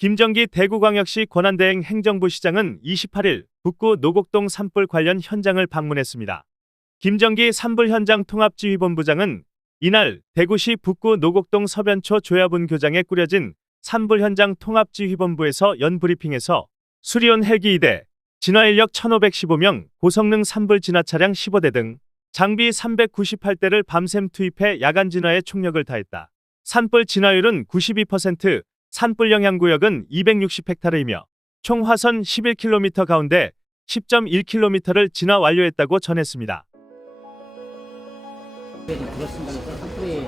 김정기 대구광역시 권한대행 행정부 시장은 28일 북구 노곡동 산불 관련 현장을 방문했습니다. 김정기 산불 현장 통합지휘본부장은 이날 대구시 북구 노곡동 서변초 조야분 교장에 꾸려진 산불 현장 통합지휘본부에서 연브리핑에서 수리온 헬기 2대, 진화인력 1,515명, 고성능 산불 진화 차량 15대 등 장비 398대를 밤샘 투입해 야간 진화에 총력을 다했다. 산불 진화율은 92%, 산불 영향구역은 260헥타르이며 총 화선 11km 가운데 10.1km를 진화 완료했다고 전했습니다. 그렇습니다. 산불이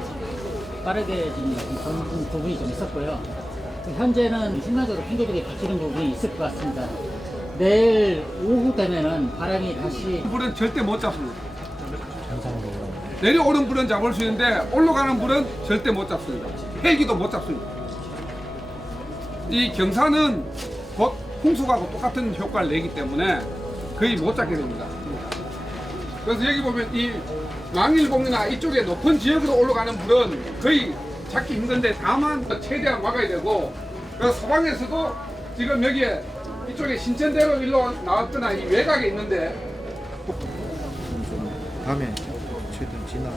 빠르게 지금 부분이 좀 있었고요. 현재는 순간적으로 핑계들이 바뀌는 부분이 있을 것 같습니다. 내일 오후 되면은 바람이 다시 불은 절대 못 잡습니다. 내려오는 불은 잡을 수 있는데 올라가는 불은 절대 못 잡습니다. 헬기도 못 잡습니다. 이 경사는 곧 풍속하고 똑같은 효과를 내기 때문에 거의 못 잡게 됩니다. 그래서 여기 보면 이 망일봉이나 이쪽에 높은 지역으로 올라가는 불은 거의 잡기 힘든데 다만 최대한 막아야 되고, 그래서 서방에서도 지금 여기에 이쪽에 신천대로 일로 나왔거나 이 외곽에 있는데 다음에 최대한 진화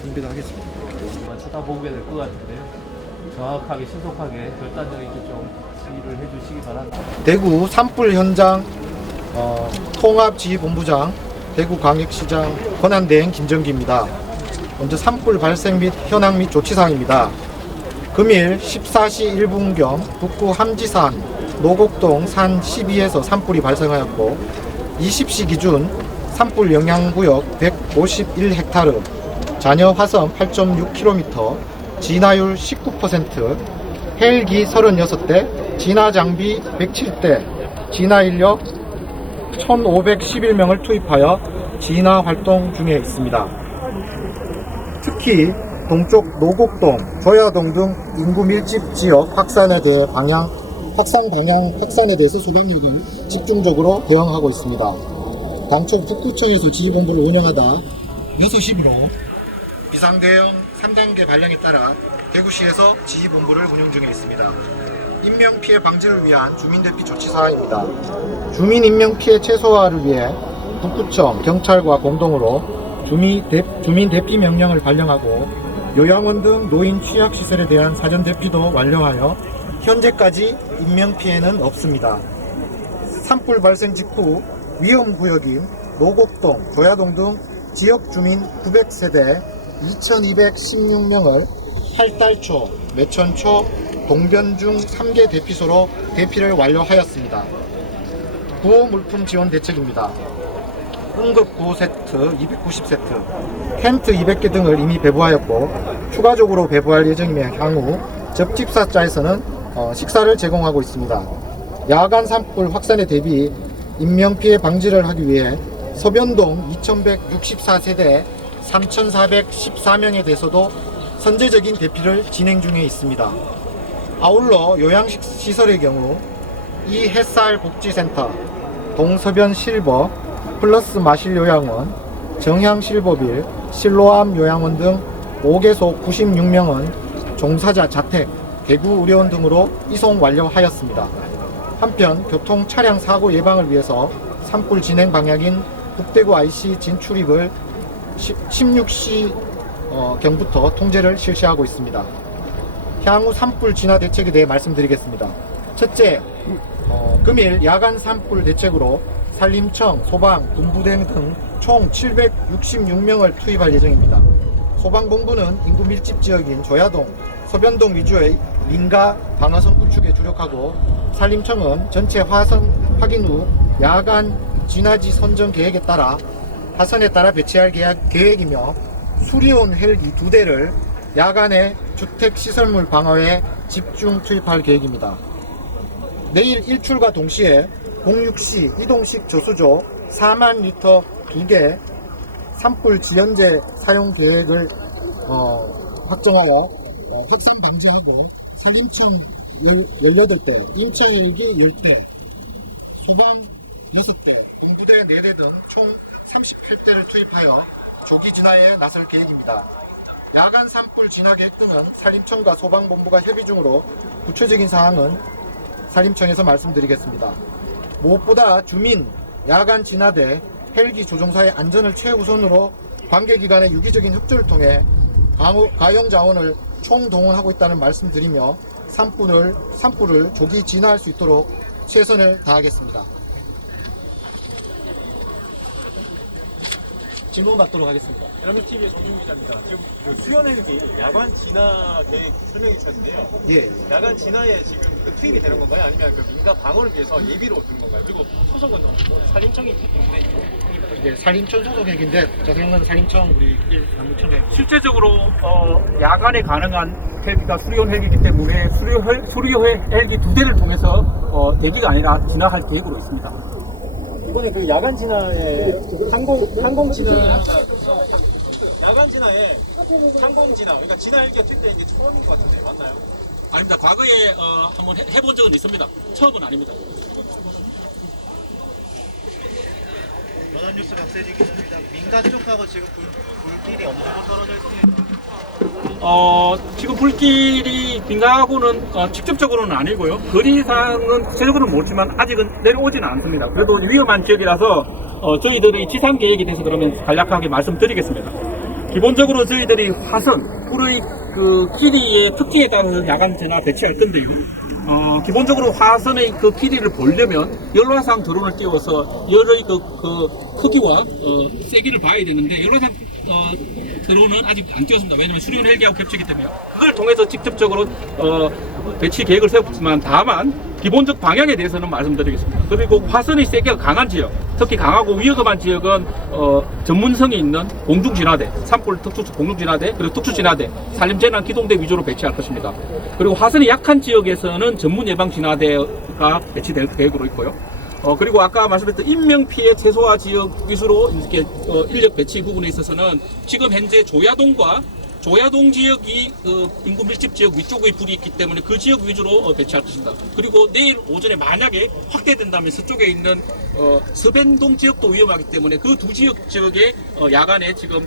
준비를 하겠습니다. 쳐다보게 될 것 같은데요. 정확하게 신속하게 결단력 있게 좀 지휘를 해주시기 바랍니다. 대구 산불 현장 통합지휘본부장 대구광역시장 권한대행 김정기입니다. 먼저 산불 발생 및 현황 및 조치사항입니다. 금일 14시 1분경 북구 함지산 노곡동 산 12에서 산불이 발생하였고 20시 기준 산불 영향구역 151헥타르, 잔여 화성 8.6km, 진화율 19%, 헬기 36대, 진화장비 107대, 진화인력 1,511명을 투입하여 진화 활동 중에 있습니다. 특히 동쪽 노곡동, 조야동 등 인구 밀집 지역 확산에 대해 확산에 대해서 소방력을 집중적으로 대응하고 있습니다. 당초 북구청에서 지휘본부를 운영하다 6시부로 비상대응 3단계 발령에 따라 대구시에서 지휘본부를 운영 중에 있습니다. 인명피해 방지를 위한 주민대피 조치사항입니다. 주민 인명피해 최소화를 위해 북구청, 경찰과 공동으로 주민 대피 명령을 발령하고 요양원 등 노인 취약시설에 대한 사전 대피도 완료하여 현재까지 인명피해는 없습니다. 산불 발생 직후 위험구역인 노곡동, 조야동 등 지역 주민 900세대 2,216명을 팔달초, 매천초, 동변중 3개 대피소로 대피를 완료하였습니다. 구호 물품 지원 대책입니다. 응급 구호 세트 290세트, 텐트 200개 등을 이미 배부하였고 추가적으로 배부할 예정이며 향후 접집사자에서는 식사를 제공하고 있습니다. 야간 산불 확산에 대비 인명피해 방지를 하기 위해 서변동 2164세대 3414명에 대해서도 선제적인 대피를 진행 중에 있습니다. 아울러 요양시설의 경우 이 햇살 복지센터, 동서변 실버, 플러스 마실 요양원, 정향 실버빌, 실로암 요양원 등 5개소 96명은 종사자 자택, 대구 의료원 등으로 이송 완료하였습니다. 한편 교통 차량 사고 예방을 위해서 산불 진행 방향인 북대구 IC 진출입을 16시 경부터 통제를 실시하고 있습니다. 향후 산불 진화 대책에 대해 말씀드리겠습니다. 첫째, 금일 야간 산불 대책으로 산림청, 소방, 군부대 등 총 766명을 투입할 예정입니다. 소방본부는 인구 밀집 지역인 조야동, 서변동 위주의 민가 방화선 구축에 주력하고, 산림청은 전체 화선 확인 후 야간 진화지 선정 계획에 따라 화선에 따라 배치할 계획이며, 수리온 헬기 2대를 야간에 주택시설물 방어에 집중 투입할 계획입니다. 내일 일출과 동시에 06시 이동식 저수조 4만 리터 2개 산불 지연제 사용 계획을 확정하여 확산 방지하고, 산림청 18대, 임차 헬기 10대, 소방 6대, 군부대 4대 등 총 38대를 투입하여 조기 진화에 나설 계획입니다. 야간 산불 진화 계획 등은 산림청과 소방본부가 협의 중으로 구체적인 사항은 산림청에서 말씀드리겠습니다. 무엇보다 주민, 야간 진화대, 헬기 조종사의 안전을 최우선으로 관계기관의 유기적인 협조를 통해 가용 자원을 총동원하고 있다는 말씀드리며 산불을 조기 진화할 수 있도록 최선을 다하겠습니다. 질문 받도록 하겠습니다. 대한민국TV의 정준 기자입니다. 지금 그 수연헬기 야간 진화 계획 설명해 주셨는데요. 예. 야간 진화에 지금 그 투입이 되는 건가요? 아니면 그 민가 방어를 위해서 예비로 두는 건가요? 그리고 소속은 산림청이 예, 산림청 소속액인데 저는 산림청 우리 남부청장 실제적으로 야간에 가능한 헬기가 수리용 헬기이기 때문에 수리용 헬기 2대를 통해서 대기가 아니라 진화할 계획으로 있습니다. 이번에 그 야간 진화에 항공 진화 야간 진화에 항공 진화 그러니까 진화 헬기가 투입된 게 처음인 것 같은데 맞나요? 아닙니다. 과거에 한번 해본 적은 있습니다. 처음은 아닙니다. 연합뉴스 박세지 기자입니다. 민가 쪽하고 지금 불길이 어느 정도 떨어져 있습니다. 지금 불길이 민가하고는 직접적으로는 아니고요. 거리상은 구체적으로는 모르지만 아직은 내려오지는 않습니다. 그래도 위험한 지역이라서 저희들의 지상 계획에 대해서 그러면 간략하게 말씀드리겠습니다. 기본적으로 저희들이 화선, 불의 그 길이의 특징에 따라서 야간 진화 배치할 건데요. 기본적으로 화선의 그 길이를 보려면 열화상 드론을 띄워서 열의 그 크기와 세기를 봐야 되는데 열화상 드론은 아직 안 띄웠습니다. 왜냐하면 수리용 헬기하고 겹치기 때문에 그걸 통해서 직접적으로 배치 계획을 세웠지만 다만 기본적 방향에 대해서는 말씀드리겠습니다. 그리고 화선의 세기가 강한 지역, 특히 강하고 위험한 지역은 전문성이 있는 공중진화대, 산불 특수 공중진화대, 그리고 특수진화대, 산림재난 기동대 위주로 배치할 것입니다. 그리고 화선이 약한 지역에서는 전문 예방 진화대가 배치될 계획으로 있고요. 그리고 아까 말씀드렸던 인명피해 최소화 지역 위주로 이렇게 인력 배치 부분에 있어서는 지금 현재 조야동 지역이 인구 밀집 지역 위쪽의 불이 있기 때문에 그 지역 위주로 배치할 것입니다. 그리고 내일 오전에 만약에 확대된다면 서쪽에 있는 서변동 지역도 위험하기 때문에 그 두 지역에 야간에 지금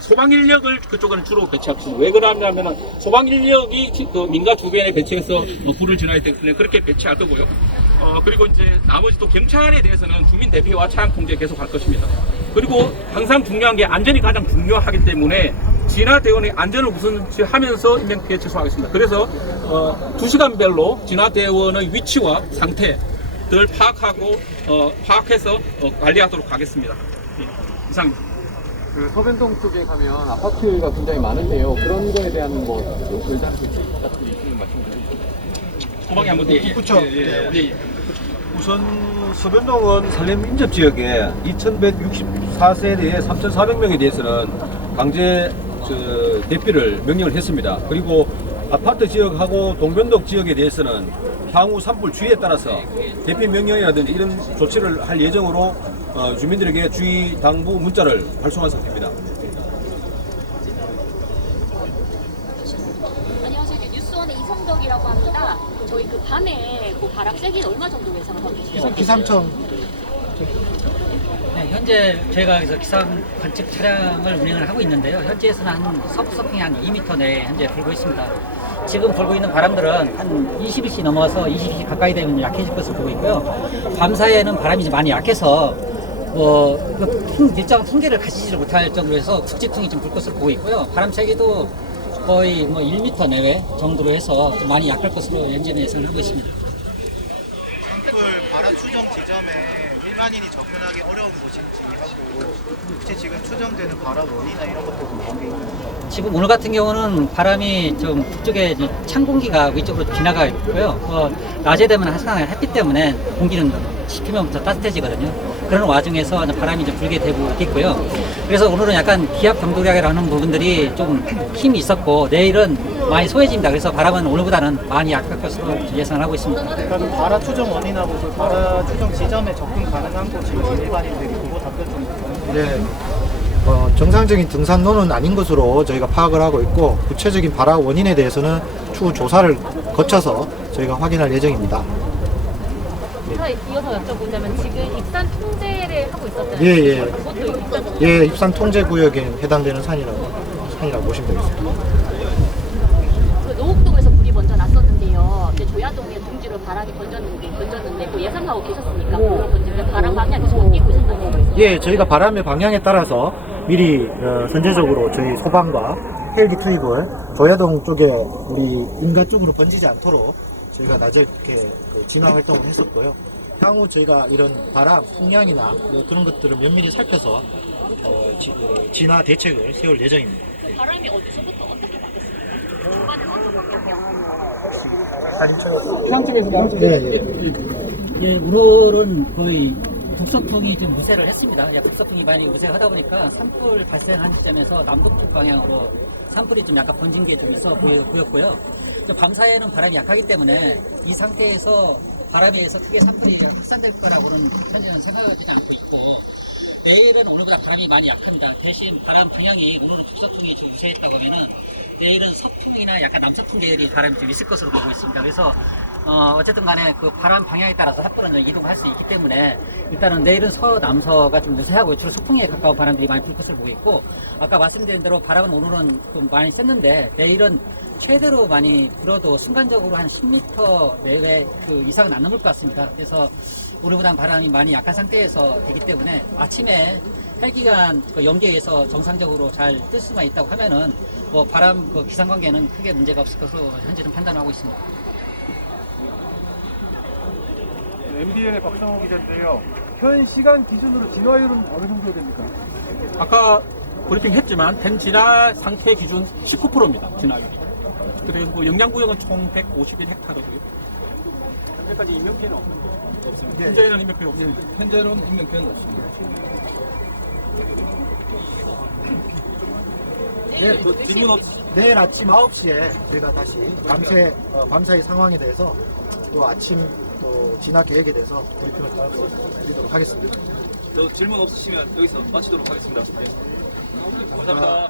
소방 인력을 그쪽에는 주로 배치할 것입니다. 왜 그러냐면은 소방 인력이 그 민가 주변에 배치해서 불을 진화하기 때문에 그렇게 배치할 거고요. 그리고 이제 나머지 또 경찰에 대해서는 주민 대피와 차량 통제 계속 할 것입니다. 그리고 항상 중요한 게 안전이 가장 중요하기 때문에 진화대원의 안전을 우선시하면서 인명피해 최소화하겠습니다. 그래서 2시간별로 진화대원의 위치와 상태를 파악해서 관리하도록 하겠습니다. 이상입니다. 그 서변동 쪽에 가면 아파트가 굉장히 많은데요. 그런 거에 대한 뭐 별다른 대책 같은 게 있으면 말씀드리겠습니다. 소방이 한번 그렇죠. 우선 서변동은 산림 인접 지역에 2,164세대에 3,400명에 대해서는 강제 대피를 명령을 했습니다. 그리고 아파트 지역하고 동변동 지역에 대해서는 향후 산불 주의에 따라서 대피 명령이라든지 이런 조치를 할 예정으로 주민들에게 주의 당부 문자를 발송한 상태입니다. 안녕하세요. 뉴스원의 이성덕이라고 합니다. 저희 그 밤에 그 바람 세기는 얼마 정도 예상하고 계세요? 기상청 네, 현재 저희가 그래서 기상 관측 차량을 운행을 하고 있는데요. 현재에서는 한 서핑이 한 2m 내에 현재 불고 있습니다. 지금 불고 있는 바람들은 한 20일씩 넘어서 20일 가까이 되면 약해질 것을 보고 있고요. 밤 사이에는 바람이 많이 약해서 일정 풍계를 가지지를 못할 정도로 해서 숙지풍이 좀 불 것을 보고 있고요. 바람 세기도 거의 1m 내외 정도로 해서 좀 많이 약할 것으로 현재는 예상을 하고 있습니다. 산불 발화 추정 지점에 일반인이 접근하기 어려운 곳인지 하고 혹시 지금 추정되는 발화 원인이나 이런 것도 좀 나온 게 있나요? 지금 오늘 같은 경우는 바람이 좀 북쪽에 이제 찬 공기가 위쪽으로 지나가 있고요. 낮에 되면 항상 햇빛 때문에 공기는 식히면부터 따뜻해지거든요. 그런 와중에서 바람이 좀 불게 되고 있고요. 그래서 오늘은 약간 기압 경도량이라는 부분들이 좀 힘이 있었고 내일은 많이 소해집니다. 그래서 바람은 오늘보다는 많이 약할 것으로 예상을 하고 있습니다. 그럼 발화 추정 원인하고 그 발화 추정 지점에 접근 가능한 곳이 일반인들이 그거 답변 좀 네. 정상적인 등산로는 아닌 것으로 저희가 파악을 하고 있고 구체적인 발화 원인에 대해서는 추후 조사를 거쳐서 저희가 확인할 예정입니다. 이어서 여쭤보자면 지금 입산 통제를 하고 있었잖아요. 예. 그것도 입산 예, 입산 통제 구역에 해당되는 산이라고 상태이라고 보시면 되겠습니다. 그 노곡동에서 불이 먼저 났었는데요. 이제 조야동에 둥지로 바람이 번졌는데 그 예상하고 계셨습니까? 그런 건지 바람 방향이 계속 바뀌고 있었나요? 예, 저희가 바람의 방향에 따라서 미리 선제적으로 저희 소방과 헬기 투입을 조야동 쪽에 우리 인가 쪽으로 번지지 않도록 저희가 낮에 이렇게 진화 활동을 했었고요. 향후 저희가 이런 바람, 풍량이나 뭐 그런 것들을 면밀히 살펴서 진화 대책을 세울 예정입니다. 바람이 어디서부터 어떻게 바뀌었습니까? 중간에 어떻게 바뀌었나요? 예, 우롤은 거의 북서풍이 좀 우세를 했습니다. 예, 북서풍이 많이 우세하다 보니까 산불 발생한 시점에서 남동북 방향으로 산불이 좀 약간 번진 게 좀 있어 보였고요. 밤사이에는 바람이 약하기 때문에 이 상태에서 바람에 의해서 크게 산불이 확산될 거라고는 현재는 생각하지는 않고 있고, 내일은 오늘보다 바람이 많이 약합니다. 대신 바람 방향이 오늘은 북서풍이 좀 우세했다고 하면은 내일은 서풍이나 약간 남서풍 계열이 바람이 좀 있을 것으로 보고 있습니다. 그래서 어쨌든 간에 그 바람 방향에 따라서 삿포로는 이동할 수 있기 때문에 일단은 내일은 서남서가 좀 우세하고 주로 서풍에 가까운 바람들이 많이 불 것으로 보고 있고, 아까 말씀드린 대로 바람은 오늘은 좀 많이 셌는데 내일은 최대로 많이 불어도 순간적으로 한 10m 내외 그 이상은 안 넘을 것 같습니다. 그래서 오늘보다는 바람이 많이 약한 상태에서 되기 때문에 아침에 헬기가 연계해서 정상적으로 잘 뜰 수만 있다고 하면은 뭐 바람 기상 관계는 크게 문제가 없을 것으로 현재는 판단하고 있습니다. MBN의 박상호 기자인데요. 현 시간 기준으로 진화율은 어느 정도 됩니까? 아까 브리핑 했지만 된 진화 상태 기준 19%입니다. 진화율이. 그리고 영양구역은 총 151헥타르고요. 현재까지 인명피해는 없습니다. 현재는 인명피해 없습니다. 현재는 인명피해는 없습니다. 내일 아침 9시에 저희가 다시 밤사이 상황에 대해서 또 아침 또 진화 계획에 대해서 브리핑을 드리도록 하겠습니다. 질문 없으시면 여기서 마치도록 하겠습니다. 감사합니다.